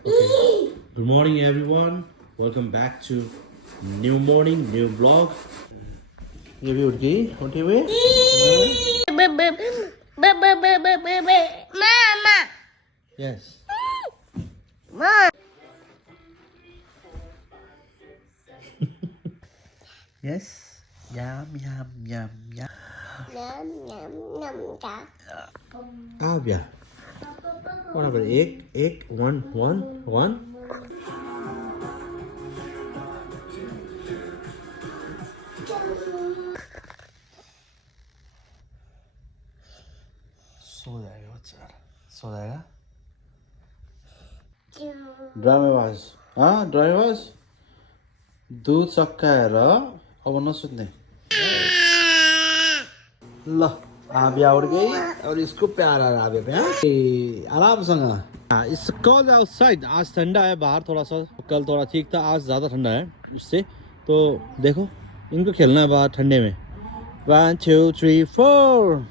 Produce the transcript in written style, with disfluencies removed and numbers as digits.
Okay. Good morning, everyone. Welcome back to new morning, new vlog. ये भी उठ गई, उठी हुई? Mama. Yes. Mama. Yes. Yum yum yum yum. Nhầm nhầm nhầm cả. Ah, yeah. What about egg? One. सो जाएगा बच्चा, सो जाएगा. ड्रामेबाज, हाँ ड्रामेबाज. दूध सकाएर अब नसुत्ने. ल आबिया उठ गई और इसको प्यार आ रहा है पे आराम संग. It's cold outside. आज ठंडा है बाहर थोड़ा सा. कल थोड़ा ठीक था, आज ज़्यादा ठंडा है उससे. तो देखो इनको खेलना है बाहर ठंडे में. 1 2 3 4.